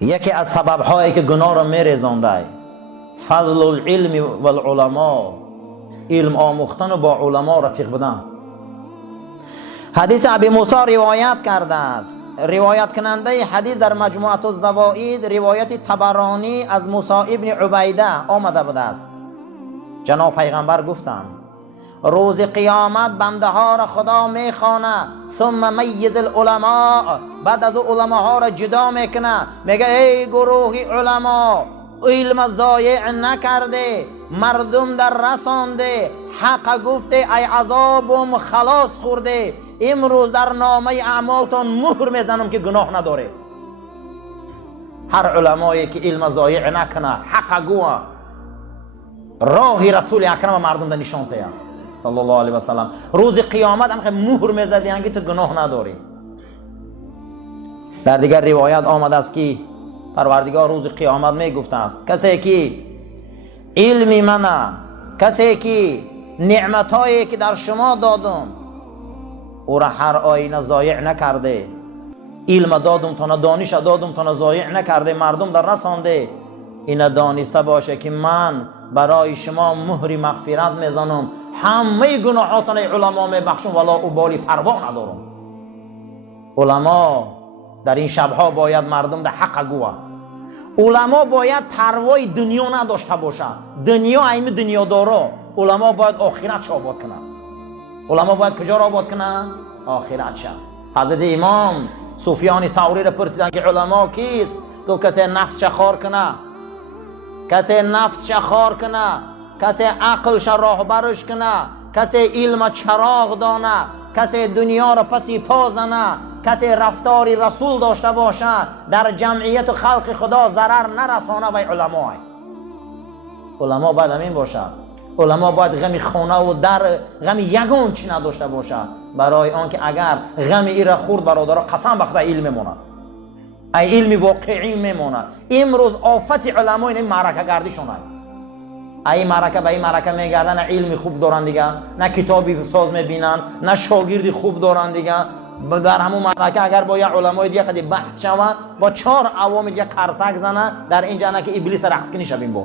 یکی از سبب هایی که گناه را میریزانده فضل العلم و العلماء، علم آموختن و با علما رفیق بودن. حدیث ابی موسی روایت کرده است. روایت کننده حدیث در مجموعه الزوائد روایت طبرانی از موسی ابن عبیده آمده بوده است. جناب پیغمبر گفتند روز قیامت بنده ها را خدا میخوانه، ثم میز العلماء، بعد از علماء ها را جدا میکنه، میگه ای گروه علما، علم ضایع نکرده، مردم در رسانده، حق گفته، ای عذابم خلاص خورده، امروز در نامه اعمالتان مهر میزنم که گناه نداره. هر علمایی که علم ضایع نکنه، حق گوه، راه رسول اکرم مردم در نشان تیه صلی الله علیه و سلم، روز قیامت هم مهر میزدی که تو گناه نداری. در دیگر روایت آمده است که پروردگار روز قیامت میگفته است کسی که علمی منه، کسی که نعمتایی که در شما دادم او را هر آینه ضایع نکرده، علم دادم تا دانش دادم تا ضایع نکرده، مردم در رسانده، این دانسته باشه که من برای شما مهر مغفرت میزنم، همه گناهاتون علما میبخشم، ولا ابالی، پروا ندارم. علما در این شبها باید مردم در حق گوه. علما باید پروای دنیا نداشته باشه. دنیا ایم دنیا داره، علما باید آخرت آباد کنن. علما باید کجا را آباد کنن؟ آخرت شد. حضرت امام سفیان ثوری را پرسیدن که علما کیست؟ گفت کسی نفس خار کنه، کسی نفس خار کنه، کسی عقلش راهبرش کنه، کسی علم چراغ دانه، کسی دنیا را پسی پا زنه، کسی رفتاری رسول داشته باشه، در جمعیت و خلق خدا ضرر نرسانه. و علما علما باید همین باشه. علما باید غم خانه و در غم یگان چی نداشته باشه، برای آنکه اگر غم ای را خورد برادرها قسم به خدا علم میمونه، ای علم واقعی میمونه. امروز آفت علما این معرکه گردی شونه، ای معرکه به این معرکه میگردن، نه علم خوب دارن دیگه، نه کتابی ساز میبینن، نه شاگردی خوب دارن دیگه. در همون معرکه اگر با یه علمای دیگه قدی بحث شود، با 4 عوام دیگه قرصک زنه، در اینجا نه که ابلیس رقص کنی شبیم با.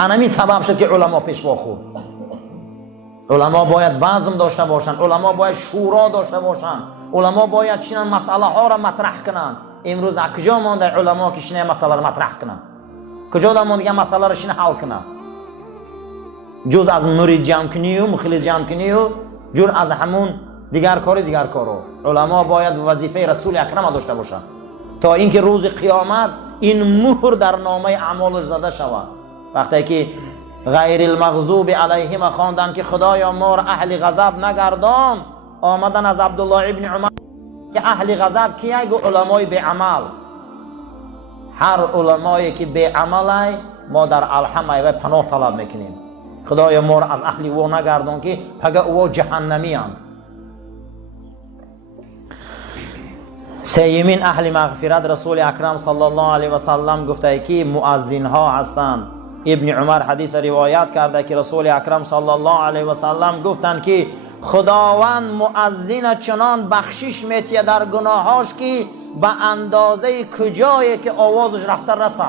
همین سبب شد که علما پیشوا خود. علما باید بزم داشته باشن، علما باید شورا داشته باشن، علما باید چنین مسئله ها را مطرح کنن. امروز در کجا مانده علما که چنین مسئله را مطرح کنن؟ کجا در مانده مسئله را چنین حل کنن؟ جز از مرید جمع کنی و مخلص جمع کنی و جور از همون دیگر کارو. علما باید وظیفه رسول اکرم داشته باشن تا اینکه روز قیامت این مهر در نامه اعمالش زده شود. وقتی که غیر المغضوب علیهم خواندن که خدایا ما را اهل غضب نگردان، آمدن از عبدالله ابن عمر که اهل غضب کیه؟ گو علمای به عمل. هر علمایی که به عمل ما در الحمه و پناه طلب میکنیم. خدایا ما را از اهل او نگردان که پگه او جهنمی هم. سیمین اهل مغفرت رسول اکرم صلی الله علیه و سلم گفته که مؤذن ها هستند. ابن عمر حدیث روایت کرده که رسول اکرم صلی الله علیه و سلم گفتند که خداوند مؤذن چنان بخشش میتیه در گناهاش که به اندازه کجایی که آوازش رفته رسه.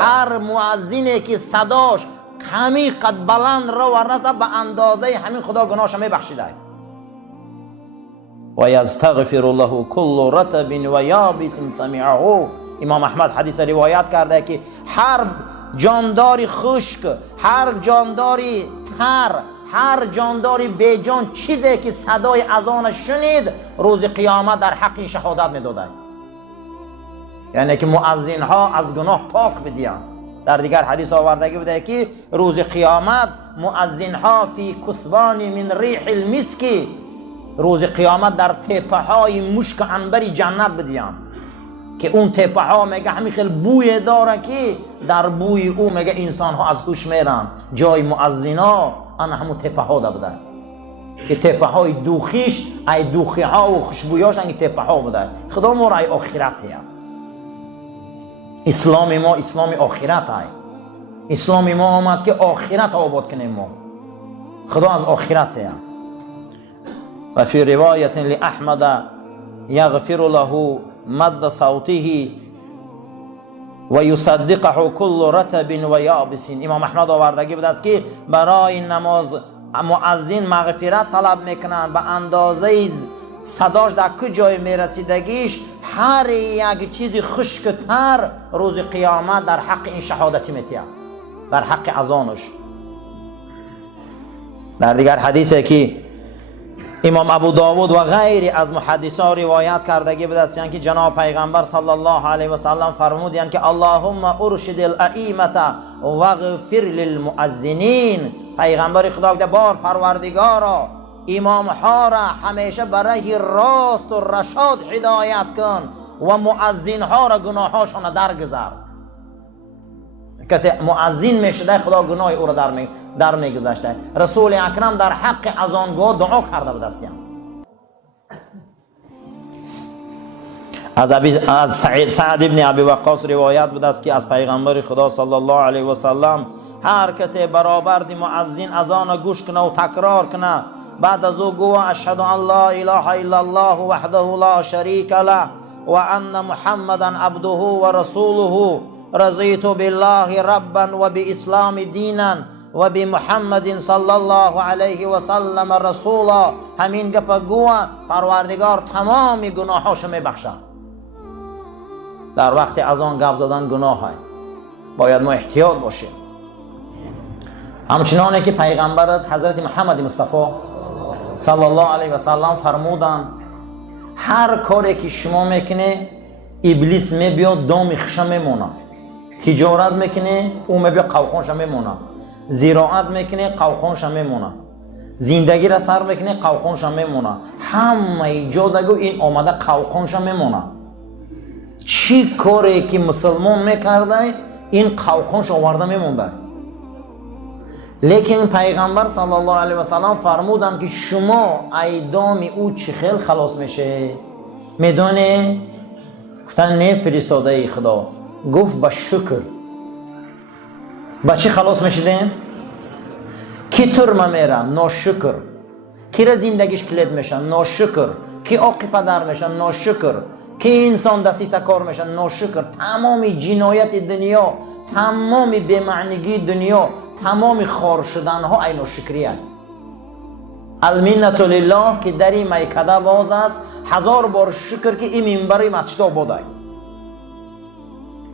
هر مؤذنی که صداش کمی قد بلند رو و رسه، به اندازه همین خدا گناهش میبخشیده. و یستغفر له کل رطب و یابس سمعه. امام احمد حدیث روایت کرده که هر جانداری خشک، هر جانداری تر، هر جانداری بیجان چیزی که صدای اذانش شنید روز قیامت در حق این شهادت میداده. یعنی که مؤذن ها از گناه پاک بدیان. در دیگر حدیث آوردگی بوده که روز قیامت مؤذن ها فی کثبان من ریح المسک، روز قیامت در تپه های مشک عنبری جنت بدیان که اون تپه ها میگه همین خیلی بوی داره که در بوی او میگه انسان ها از هوش میرن. جای مؤذن ها انا همون تپه ها ده بوده که تپه های دوخیش ای دوخی ها و خوشبویاش انگه تپه ها بوده. خدا ما رای آخرت هست. اسلام ما اسلام آخرت هست. اسلام ما آمد که آخرت آباد کنیم. ما خدا از آخرت هست. و فی روایت لاحمد یغفر له مد صوته و یصدقه کل رطب و یابس. امام احمد آوردگی بود است که برای نماز مؤذن مغفرت طلب میکنن به اندازه صداش در کجای میرسیدگیش هر یک چیزی خشکتر روز قیامت در حق این شهادتی میتیه، در حق اذانش. در دیگر حدیثی که امام ابو داود و غیری از محدثان روایت کردگی بود است که جناب پیغمبر صلی الله علیه و سلم فرمودند که اللهم ارشد الائمه واغفر للمؤذنین. پیغمبر خدا گفت بار پروردگارا امام ها را همیشه برای راست و رشاد هدایت کن و مؤذن ها را گناهاشون درگذر. کسی مؤذن میشده خدا گناه او را در میگذشته. رسول اکرم در حق اذانگاه دعا کرده بود است. از سعد ابن ابی وقاص روایت بود است که از پیغمبر خدا صلی الله علیه و سلم هر کسی برآورد مؤذن اذان گوش کنه و تکرار کنه، بعد از او گوه اشهد ان لا اله الا الله وحده لا شریک له و ان محمدا عبده و رسوله رضیت بالله ربا و باسلام دینا و بمحمد صلی الله علیه و سلم رسولا. همین گپ گوه پروردگار تمام گناهاشو میبخشه. در وقت اذان گپ زدن گناه های، باید ما احتیاط باشیم. همچنانه که پیغمبرت حضرت محمد مصطفی صلی الله علیه و سلم فرمودن هر کاری که شما میکنه ابلیس میبیاد دام خشم میمونه. تجارت میکنه او میبیاد قوقانش میمونه. زراعت میکنه قوقانش میمونه. زندگی را سر میکنه قوقانش میمونه. همه جا دگو این آمده قوقانش میمونه. چی کاری که مسلمان میکرده این قوقانش آورده میمونده. لیکن پیغمبر صلی الله علیه و سلم فرمودن که شما ایدام او چی خیل خلاص میشه میدونه؟ گفتن نه فرستاده خدا. گفت با شکر. با چی خلاص میشدین؟ کی ترمه میره؟ ناشکر. کی را زندگیش کلید میشن؟ ناشکر. کی آقی پدر میشن؟ ناشکر. کی انسان دستیسه کار میشن؟ ناشکر. تمام جنایت دنیا، تمام بی‌معنیگی دنیا، تمام خار شدن ها این ناشکری است. المنت لله که در این میکده باز است. 1000 بار شکر که این منبر مسجد آباد است.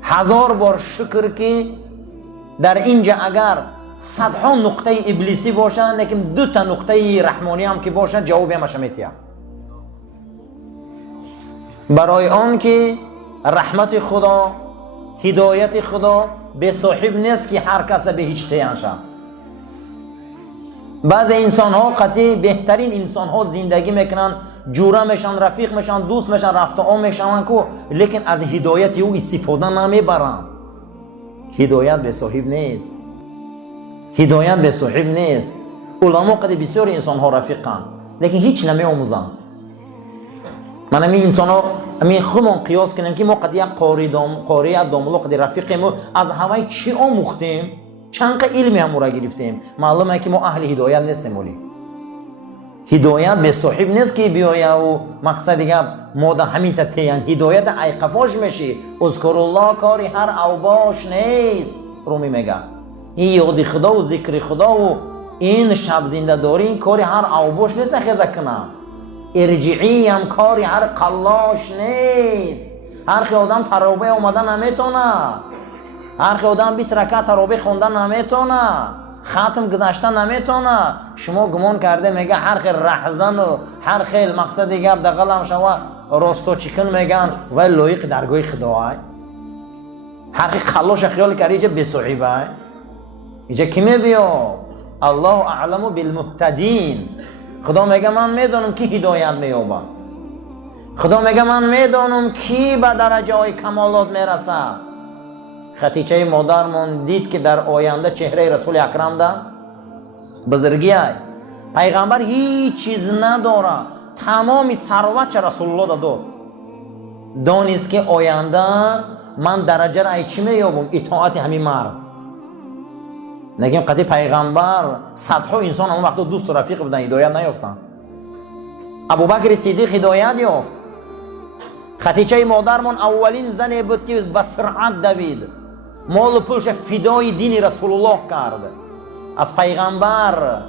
1000 بار شکر که در اینجا اگر صدها نقطه ابلیسی باشن لیکن 2 تا نقطه رحمانی هم که باشن جوابی همش میتیه. برای آن که رحمت خدا، هدایت خدا به صاحب نیست که هر کس به هیچ تیان شد. بعض انسان ها قطعی بهترین انسان ها زندگی میکنن، جوره میشن، رفیق میشن، دوست میشن، رفت آم میشن کو، لیکن از هدایت او استفاده نمیبرن. هدایت به صاحب نیست. هدایت به صاحب نیست. علما قد بسیار انسان ها رفیقن لیکن هیچ نمیآموزن. من همین انسان ها همین خودمون قیاس کنیم که ما قد یک قاری داملو قد رفیقیم از همه چی آموختیم، چند علمی هم را گرفتیم. معلومه که ما اهل هدایت نیستیم. ولی هدایت به صاحب نیست که بیایه و مقصد دیگه ما در همین تتیان هدایت ایقفاش میشی. اذکر الله کاری هر اوباش نیست. رومی میگه این یاد خدا و ذکر خدا و این شب زنده داری این کاری هر اوباش نیست. خیزه کنه ارجعی هم کاری هر قلاش نیست. هر خی آدم تراویح اومدن نمیتونه. هر خی آدم 20 رکعت تراویح خوندن نمیتونه. ختم گذاشتن نمیتونه. شما گمان کرده میگه هر خیل رهزن و هر خیل مقصد دیگر دقل هم شما راستو چیکن میگن و لایق درگاه خدا های. هر خیل خلاش خیال کرده اینجا بسعیبه های. اینجا کی میبیا؟ الله اعلم بالمهتدین. خدا میگه من میدونم کی هدایت مییابه. خدا میگه من میدونم کی به درجه های کمالات میرسه. خدیجه مادرمون دید که در آینده چهره رسول اکرم ده بزرگی های. پیغمبر هیچ چیز نداره، تمام ثروت رسول الله داد. دانست که آینده من درجه را چی مییابم؟ اطاعت همین مرد. نگیم قطعی پیغمبر صدها انسان اون وقت دوست و رفیق بودن، هدایت نیافتن. ابوبکر صدیق هدایت یافت. خدیجه مادرمون اولین زنی بود که به سرعت دوید، مال و پولش فدای دین رسول الله کرد. از پیغمبر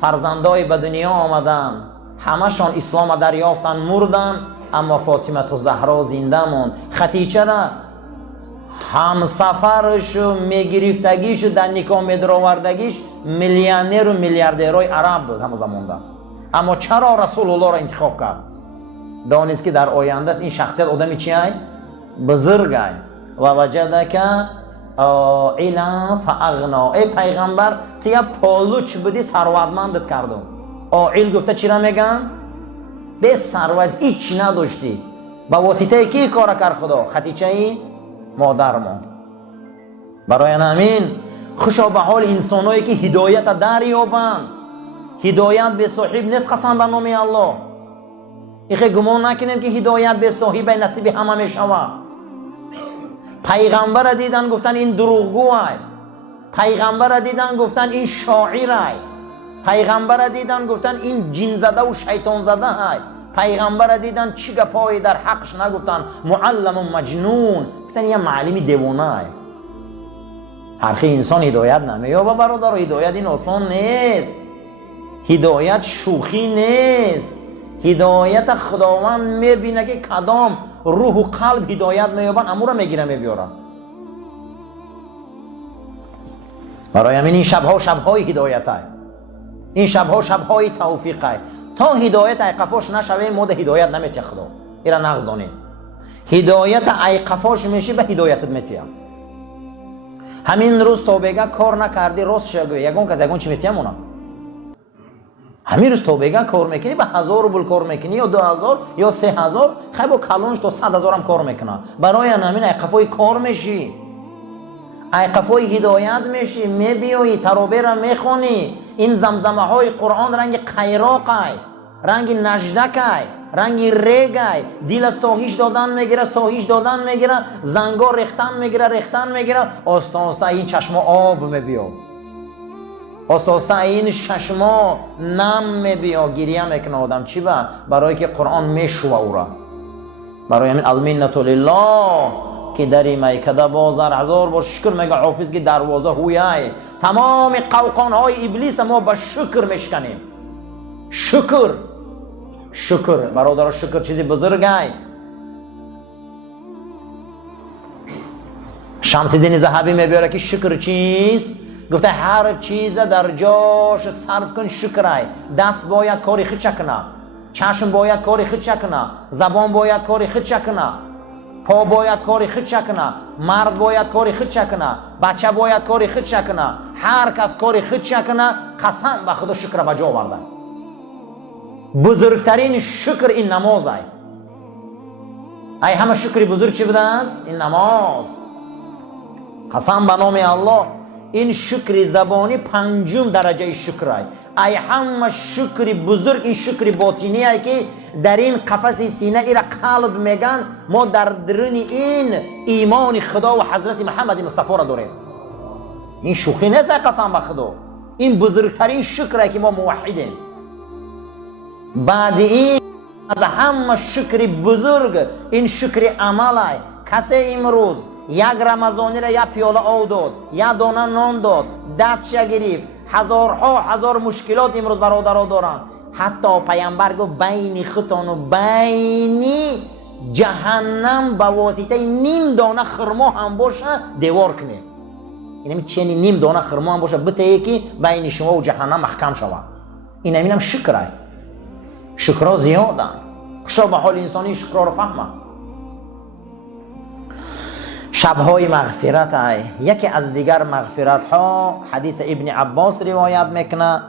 فرزندای به دنیا آمدن، همشان اسلام دریافتن، مردن، اما فاطمه زهرا زنده موند. خدیجه را همسفرش و میگرفتگیش و در نکاح میدراوردگیش میلیونر و میلیاردرهای عرب بود همه زمان. اما چرا رسول الله را انتخاب کرد؟ دانست که در آینده این شخصیت آدمی چی ای؟ بزرگ ای. و وجدک عائلا فاغنا. ای پیغمبر تو یه پالوچ بودی ثروتمندت کردم. عائل گفته چی را میگن؟ به ثروت هیچ نداشتی، با واسطه کی کار کرد خدا؟ خدیجه مادر ما. برای همین خوشا به حال انسانایی که هدایت دریابند. هدایت به صاحب نیست قسم به نام الله. ایخه گمان نکنیم که هدایت به صاحب نصیب همه میشوه. پیغمبر دیدن گفتن این دروغگو ای، پیغمبر دیدن گفتن این شاعر ای، پیغمبر دیدن گفتن این جن زده و شیطان زده ای، پیغمبر دیدن چی گپایی در حقش نگفتن، معلم و مجنون، گفتن یه معلمی دیوانه ای. هرخی انسان هدایت نمیابه برادر. هدایت این آسان نیست، هدایت شوخی نیست. هدایت خداوند میبینه که کدام روح و قلب هدایت میابن، امو را میگیره میبیارن. برای همین این شبها شبهای هدایت های، این شبها شبهای توفیق های. تا هدایت ای قفاش نشوه ما ده هدایت نمیتیه خدا. ایرا نغز دانیم هدایت ای قفاش میشه به هدایتت میتیه. همین روز توبهگاه کار نکردی راست شگوی یگون کس یگون چی میتیه مونا؟ همین روز توبهگاه کار میکنی به 1000 روبل کار میکنی یا 2000 یا 3000، خیلی با کلونش تا 100,000 هم کار میکنه. برای همین ای قفای کار میشی، ای قفای هدایت میشی، میبیایی ترابه را میخونی. این زمزمه های قرآن رنگ قیراق ای، رنگ نجدک ای، رنگ ریگ ای. دیل ساهیش دادن میگیره، ساهیش دادن میگیره، زنگا ریختن میگیره، ریختن میگیره. آستانسه این چشم آب میبیا، آستانسه این چشما نم میبیا، گریه میکنه آدم. چی با؟ برای که قرآن میشوه او را. برای همین المنت لله که دری میکده بازر 1000 بار شکر میگه حافظ که دروازه هویه. تمام قوقان های ابلیس ما با شکر میشکنیم. شکر، شکر برادر، شکر چیزی بزرگه. شمس الدین ذهبی میبیاره که شکر چیست؟ گفته هر چیز در جاش صرف کن شکرای. دست باید کاری خود کنه، چشم باید کاری خود کنه، زبان باید کاری خود کنه، پا باید کاری خود کنه، مرد باید کاری خود کنه، بچه باید کاری خود کنه. هر کس کاری خود کنه قسم به خدا شکر بجا آورده. بزرگترین شکر این نماز ای. ای همه شکری بزرگ چی بوده است؟ این نماز. قسم به نام الله این شکر زبانی 5 درجه شکر ای. ای همه شکر بزرگ این شکر باطنی ای که در این قفس سینه ای را قلب میگن. ما در درون این ایمان خدا و حضرت محمد مصطفی را داریم. این شوخی نیست قسم به خدا. این بزرگترین شکر ای که ما موحدیم. بعد این از همه شکر بزرگ این شکر عمل ای. کسی امروز یک رمضانی را یک پیاله آب داد، یک دانه نان داد، دستش گرفت، هزارها هزار مشکلات امروز برادرها دارن. حتی پیامبر گفت بین خودتان و بین جهنم به واسطه نیم دانه خرما هم باشه دیوار کنه. این چنین نیم دانه خرما هم باشه بته که بین شما و جهنم محکم شود. این هم شکره. شکرها زیادن. خوشا به حال انسانی شکرها رو فهمه. شبهای مغفرت ای. یکی از دیگر مغفرت ها حدیث ابن عباس روایت میکنه.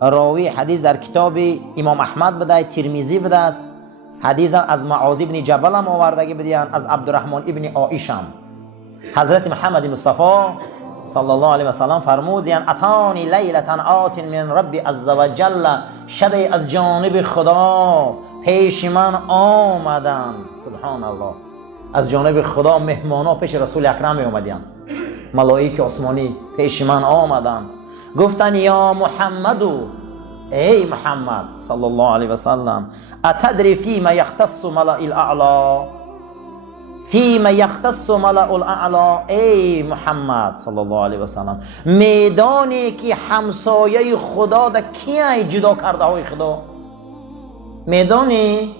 راوی حدیث در کتاب امام احمد بده، ترمذی بده است. حدیث از معاذ ابن جبل هم آوردگی بدیان، از عبدالرحمن ابن عایشه. حضرت محمد مصطفی صلی الله علیه و سلم فرمودند اتانی لیلة آت من ربی عز وجل. شب از جانب خدا پیش من آمدن. سبحان الله. از جانب خدا مهمانا پیش رسول اکرم می اومدن. ملائکه آسمانی پیش من آمدن. گفتن یا محمدو ای محمد صلی الله علیه و سلم اتدری فیما یختص ملأ الاعلی، فیما یختص ملأ الاعلی، ای محمد صلی الله علیه و سلم میدانی که همسایه خدا در کیای جدا کرده های خدا؟ میدانی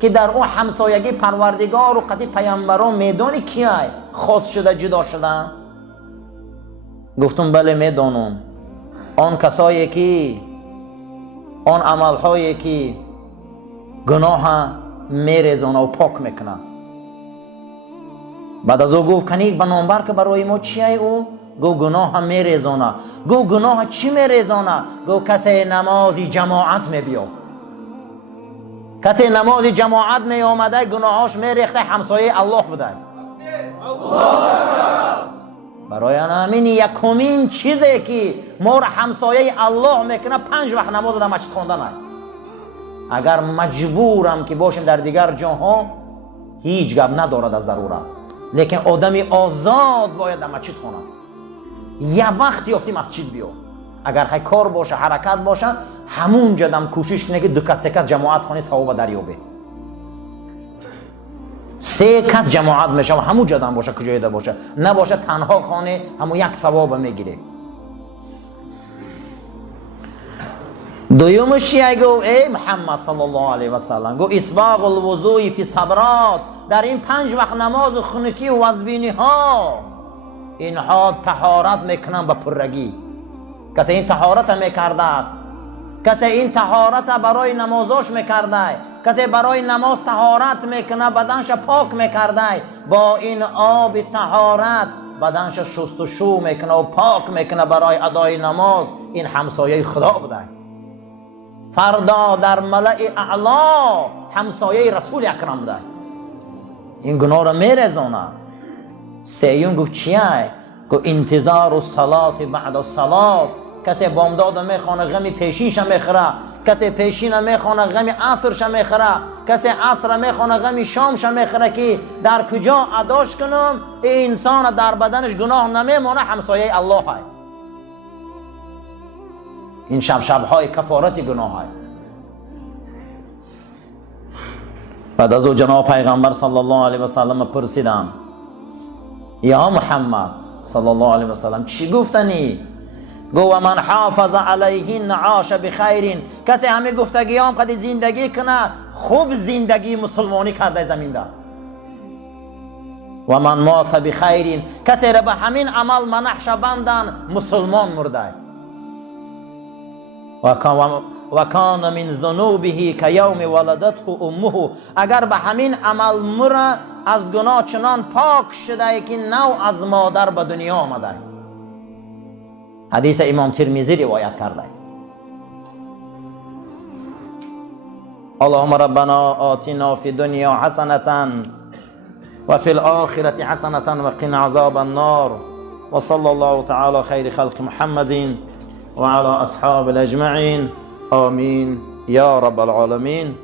که در او همسایگی پروردگار و قطع پیامبران میدانی کیای خاص شده جدا شده؟ گفتم بله میدانم. آن کسایی که آن عملهایی که گناه میریزونه و پاک میکنه. بعد از او گفت کنیک بنابر که برای ما چیه او؟ گو گناه میریزونه. گو گناه چی میریزونه؟ گو کسی نمازی جماعت میبیا، کسی نمازی جماعت می آمده گناهاش میریخته همسایه الله بوده. برای همین یکمین چیزی که ما را همسایه الله میکنه 5 وقت نماز در مسجد خواندن است. اگر مجبورم که باشیم در دیگر جاها هیچ گپ ندارد از ضرورت، لیکن آدمی آزاد باید در مسجد خونه. یه وقت یافتی مسجد بیا، اگر خیلی کار باشه حرکت باشه همون جدم کوشش کنه که 2 کس 3 کس جماعت خانی ثواب دریابه. 3 کس جماعت میشه و همون جدم باشه کجای ده باشه، نباشه تنها خانه همون 1 ثواب میگیره. دویمش چیه؟ گو ای محمد صلی الله علیه و سلم گو اسباغ الوضوء فی صبرات، در این 5 وقت نماز خنکی و وزبینی ها اینها طهارت میکنن به پرگی. کسی این طهارت میکرده است، کسی این طهارت برای نمازاش میکرده، کسی برای نماز طهارت میکنه بدنش پاک میکرده، با این آب طهارت بدنش شستشو میکنه و پاک میکنه برای ادای نماز، این همسایه خدا بوده. فردا در ملأ اعلا همسایه رسول اکرم بوده. این گناه را میرزونه. سیون گفت چیه؟ گفت انتظار الصلاة بعد الصلاة. کسی بامداد میخونه غمی پیشینش میخوره، کسی پیشین میخونه غمی عصرش میخوره، کسی عصر میخونه غمی شامش میخوره که در کجا اداش کنم این انسان در بدنش گناه نمیمونه همسایه الله های. این شبهای کفارت گناه های. بعد از او جناب پیغمبر صلی الله علیه و سلم پرسیدم یا محمد صلی الله علیه و سلم چی گفتنی؟ گو و من حافظ علیهن عاش بخیر، کسی همه گفتگی هم قد زندگی کنه خوب زندگی مسلمانی کرده زمین ده. و من مات بخیر، کسی را به همین عمل منحش بندن مسلمان مرده. و کان من ذنوبه که یوم ولدته امه، اگر به همین عمل مره از گناه چنان پاک شده که نو از مادر به دنیا آمده. حدیث امام ترمذی روایت کرده. اللهم ربنا آتنا فی الدنیا حسنة و فی الآخرة حسنة و قنا عذاب النار و صلی الله تعالی خیر خلق محمد و علی اصحاب الاجمعین آمین یا رب العالمین.